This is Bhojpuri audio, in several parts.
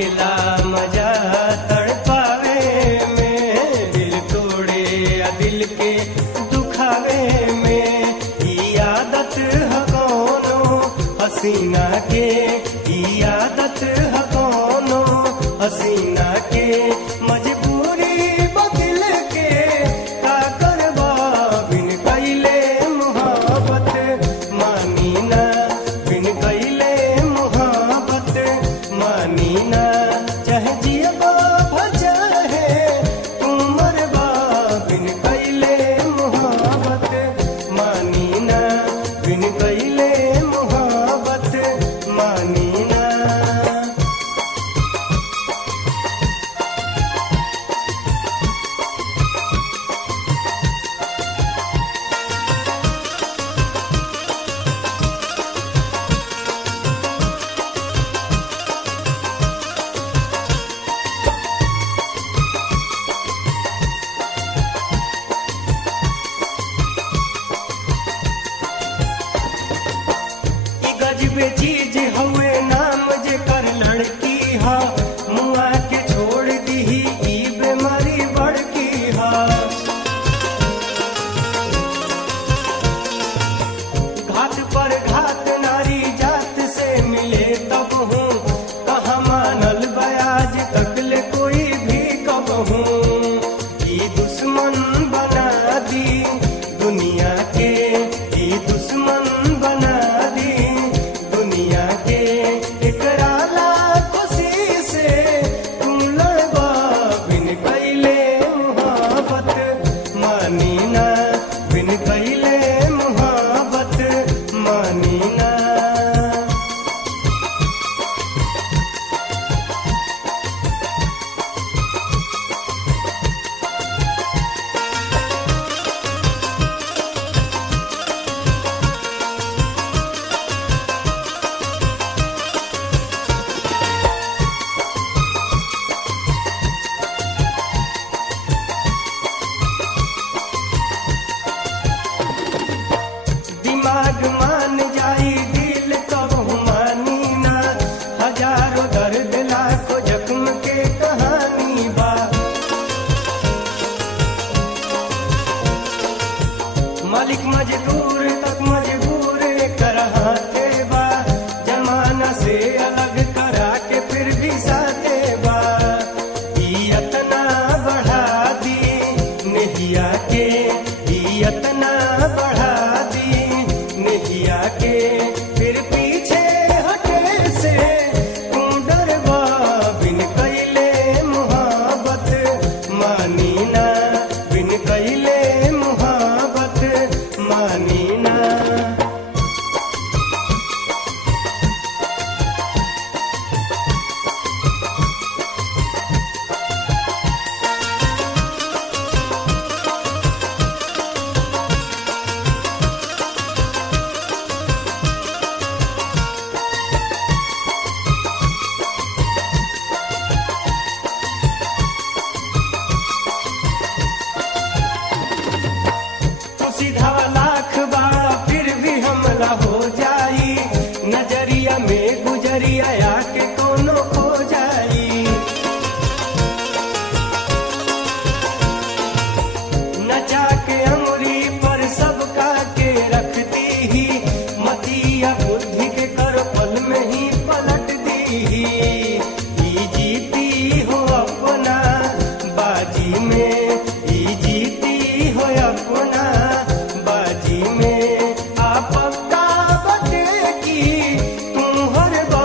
आवेला मजा तड़पावे में, दिल तोड़े या दिल के दुखावे में। ई आदत है कौनो हसीना के, ई आदत है कौनो हसीना के। मजबूरी बदल के का करबा बिन कैले मोहब्बत मानी ना, बिन कैले मोहब्बत मानी ना। चाहे जियबा चाहे तुम मरबा बिन कैले मोहब्बत मानी ना, बिन कैले मोहब्बत मानी ना। गजबे चीज हुए नाम जे कर लड़की हा, मुआ के छोड़ दी ई बीमारी बड़की हा। घाट पर घात नारी जात से मिले तब हूँ, कहाँ मानल बयाज तकले कोई भी कब हूँ। ई दुश्मन बना दी दुनिया के, ई दुश्मन बना दी दुनिया के। एकरा ला खुशी से तुम लड़बा बिन कैले मोहब्बत मानी ना, बिन कैले मोहब्बत मानी ना। दिमाग मान जाई दिल कब मानी ना, हजारों दर्द लाखों जख्म के कहानी बा। मालिक मजदूर तक मजबूर कराते बा, जमाना से अलग करा के फिर भी साथे बा। ई अतना बढ़ा दी नहिया के, ई अतना बढ़ा दी नहिया के। फिर पीछे हटे से तुम डरबा बिन कैले मोहब्बत मानी ना, बिन कैले मोहब्बत मानी ना। तू सीधा लाख बाड़ा फिर भी हमला हो जाई, नजरिया में गुजरिया आके कोनो खो जाई। नचा के अंगुरी पर सबका के रखती ही, मतिया बुद्धि के कर पल में ही पलट दी ही। ई जीती हो अपना बाजी में, ई जीती हो अपना बाजी में। आप पक्का बटे की तुम हर बा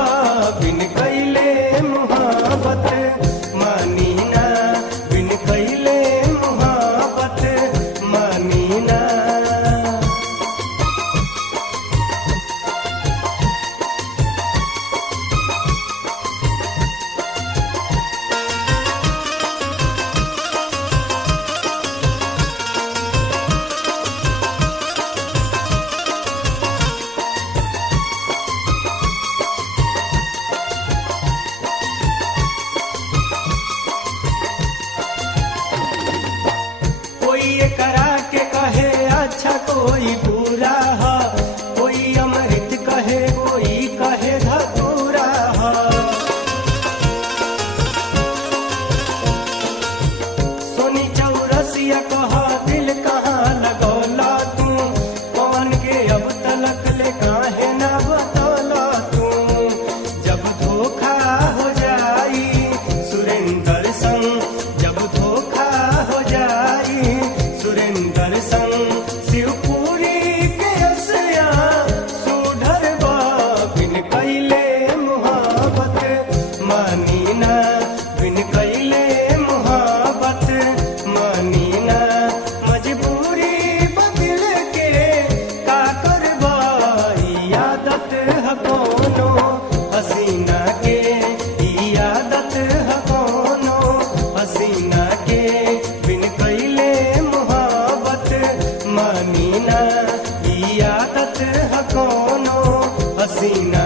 बिन कैले मोहब्बत मानी ना, बिन कैले मोहब्बत मानी ना। कोई बुरा है, कोई अमृत कहे, कोई कहे धतूरा है। मानी ना, ई आदत ह कोनो हसीना